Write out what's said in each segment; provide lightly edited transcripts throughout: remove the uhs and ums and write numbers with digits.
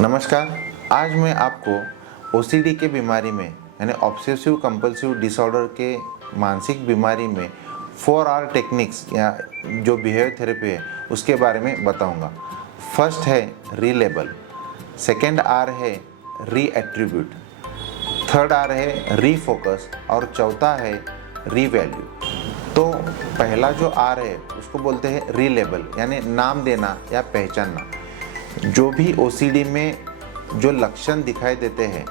नमस्कार। आज मैं आपको ओसीडी के बीमारी में यानी ऑब्सेसिव कंपल्सिव डिसऑर्डर के मानसिक बीमारी में 4R टेक्निक्स या जो बिहेवियर थेरेपी है उसके बारे में बताऊंगा। फर्स्ट है रीलेबल, सेकंड आर है रीएट्रीब्यूट, थर्ड आर है रीफोकस और चौथा है रीवैल्यू। तो पहला जो आर है उसको बोलते हैं रीलेबल यानी नाम देना या पहचानना। जो भी ओसीडी में जो लक्षण दिखाई देते हैं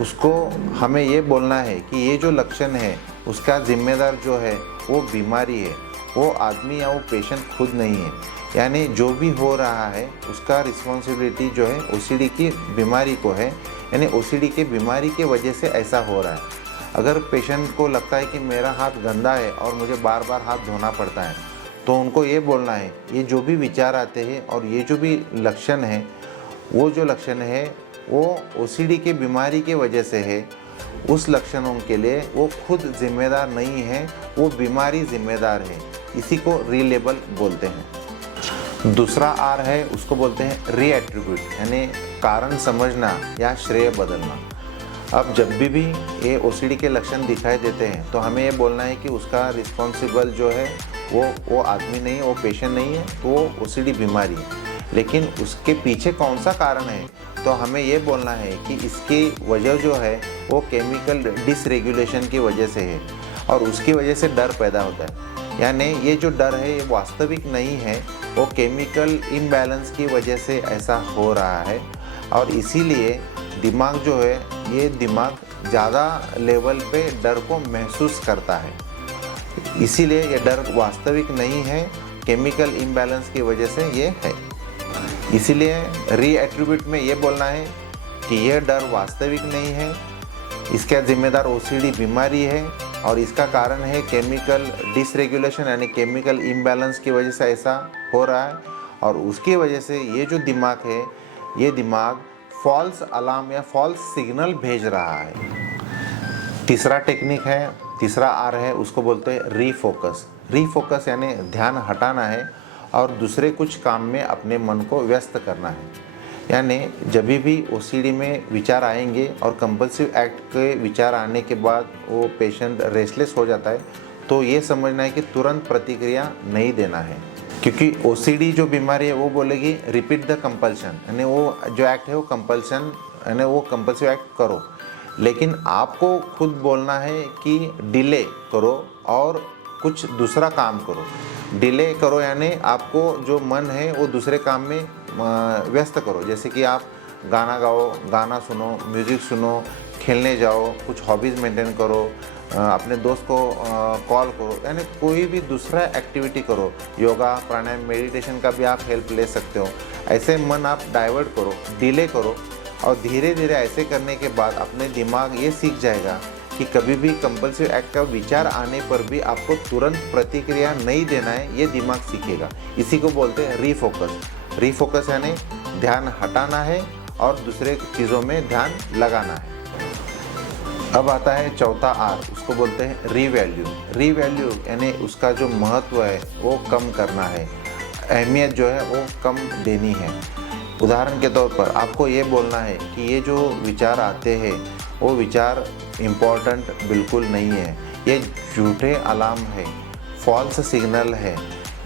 उसको हमें ये बोलना है कि ये जो लक्षण है उसका जिम्मेदार जो है वो बीमारी है, वो आदमी या वो पेशेंट खुद नहीं है। यानी जो भी हो रहा है उसका रिस्पॉन्सिबिलिटी जो है ओसीडी की बीमारी को है, यानी ओसीडी की बीमारी की वजह से ऐसा हो रहा है। अगर पेशेंट को लगता है कि मेरा हाथ गंदा है और मुझे बार बार हाथ धोना पड़ता है तो उनको ये बोलना है ये जो भी विचार आते हैं और ये जो भी लक्षण है वो जो लक्षण है वो ओसीडी की बीमारी की वजह से है। उस लक्षणों के लिए वो खुद जिम्मेदार नहीं है, वो बीमारी जिम्मेदार है। इसी को रीलेबल बोलते हैं। दूसरा आर है उसको बोलते हैं रीएट्रीब्यूट यानी कारण समझना या श्रेय बदलना। अब जब भी ये ओसीडी के लक्षण दिखाई देते हैं तो हमें ये बोलना है कि उसका रिस्पॉन्सिबल जो है वो आदमी नहीं है, वो पेशेंट नहीं है, तो वो ओसीडी बीमारी है। लेकिन उसके पीछे कौन सा कारण है तो हमें ये बोलना है कि इसकी वजह जो है वो केमिकल डिसरेगुलेशन की वजह से है और उसकी वजह से डर पैदा होता है। यानी ये जो डर है ये वास्तविक नहीं है, वो केमिकल इम्बैलेंस की वजह से ऐसा हो रहा है। और इसीलिए दिमाग जो है ये दिमाग ज़्यादा लेवल पे डर को महसूस करता है, इसीलिए ये डर वास्तविक नहीं है, केमिकल इम्बैलेंस की वजह से ये है। इसीलिए रीएट्रीब्यूट में ये बोलना है कि यह डर वास्तविक नहीं है, इसका जिम्मेदार ओसीडी बीमारी है और इसका कारण है केमिकल डिसरेगुलेशन यानी केमिकल इम्बैलेंस की वजह से ऐसा हो रहा है। और उसकी वजह से ये जो दिमाग है ये दिमाग फॉल्स अलार्म या फॉल्स सिग्नल भेज रहा है। तीसरा टेक्निक है, तीसरा आर है उसको बोलते हैं रीफोकस। रीफोकस यानी ध्यान हटाना है और दूसरे कुछ काम में अपने मन को व्यस्त करना है। यानी जब भी ओसीडी में विचार आएंगे और कंपल्सिव एक्ट के विचार आने के बाद वो पेशेंट रेस्टलेस हो जाता है तो ये समझना है कि तुरंत प्रतिक्रिया नहीं देना है, क्योंकि ओसीडी जो बीमारी है वो बोलेगी रिपीट द कंपल्शन यानी वो जो एक्ट है वो कंपल्शन यानी वो कंपल्सिव एक्ट करो। लेकिन आपको खुद बोलना है कि डिले करो और कुछ दूसरा काम करो। डिले करो यानी आपको जो मन है वो दूसरे काम में व्यस्त करो, जैसे कि आप गाना गाओ, गाना सुनो, म्यूज़िक सुनो, खेलने जाओ, कुछ हॉबीज़ मेंटेन करो, अपने दोस्त को कॉल करो, यानी कोई भी दूसरा एक्टिविटी करो। योगा, प्राणायाम, मेडिटेशन का भी आप हेल्प ले सकते हो। ऐसे मन आप डाइवर्ट करो, डिले करो और धीरे धीरे ऐसे करने के बाद अपने दिमाग ये सीख जाएगा कि कभी भी कंपल्सिव एक्ट का विचार आने पर भी आपको तुरंत प्रतिक्रिया नहीं देना है, ये दिमाग सीखेगा। इसी को बोलते हैं रीफोकस। रीफोकस यानी ध्यान हटाना है और दूसरे चीज़ों में ध्यान लगाना है। अब आता है चौथा आर, उसको बोलते हैं रीवैल्यू। रीवैल्यू यानी उसका जो महत्व है वो कम करना है, अहमियत जो है वो कम देनी है। उदाहरण के तौर पर आपको ये बोलना है कि ये जो विचार आते हैं वो विचार इम्पोर्टेंट बिल्कुल नहीं है, ये झूठे अलार्म है, फॉल्स सिग्नल है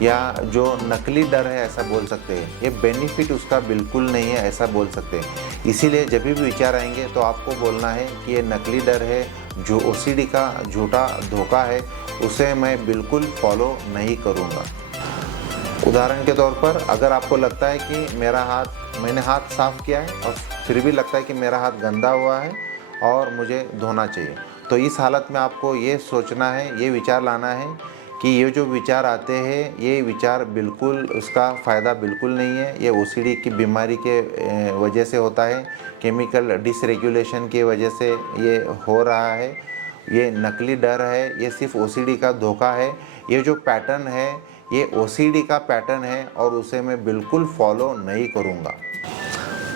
या जो नकली डर है ऐसा बोल सकते हैं, ये बेनिफिट उसका बिल्कुल नहीं है ऐसा बोल सकते हैं। इसीलिए जब भी विचार आएंगे तो आपको बोलना है कि ये नकली डर है, जो ओसीडी का झूठा धोखा है, उसे मैं बिल्कुल फॉलो नहीं करूँगा। उदाहरण के तौर पर अगर आपको लगता है कि मैंने हाथ साफ़ किया है और फिर भी लगता है कि मेरा हाथ गंदा हुआ है और मुझे धोना चाहिए, तो इस हालत में आपको ये सोचना है, ये विचार लाना है कि ये जो विचार आते हैं ये विचार बिल्कुल उसका फ़ायदा बिल्कुल नहीं है, ये ओसीडी की बीमारी के वजह से होता है, केमिकल डिसरेगुलेशन की वजह से ये हो रहा है, ये नकली डर है, ये सिर्फ ओसीडी का धोखा है, ये जो पैटर्न है ये ओसीडी का पैटर्न है और उसे मैं बिल्कुल फॉलो नहीं करूँगा।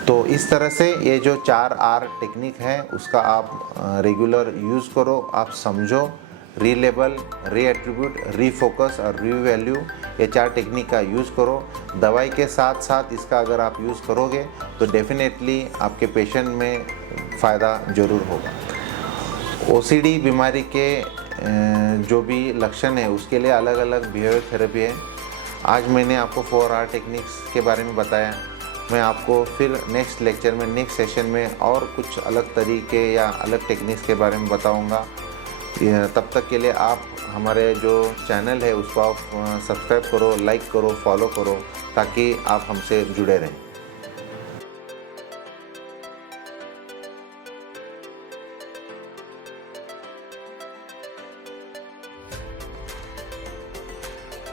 तो इस तरह से ये जो 4R टेक्निक है उसका आप रेगुलर यूज़ करो, आप समझो। रीलेबल, रीएट्रीब्यूट, रीफोकस और रीवैल्यू, ये 4 टेक्निक का यूज़ करो। दवाई के साथ साथ इसका अगर आप यूज़ करोगे तो डेफिनेटली आपके पेशेंट में फ़ायदा ज़रूर होगा। ओसीडी बीमारी के जो भी लक्षण है उसके लिए अलग अलग बिहेवियर थेरेपी है। आज मैंने आपको 4R टेक्निक्स के बारे में बताया। मैं आपको फिर नेक्स्ट लेक्चर में, नेक्स्ट सेशन में और कुछ अलग तरीके या अलग टेक्निक्स के बारे में बताऊंगा। तब तक के लिए आप हमारे जो चैनल है उसको आप सब्सक्राइब करो, लाइक करो, फॉलो करो, ताकि आप हमसे जुड़े रहें।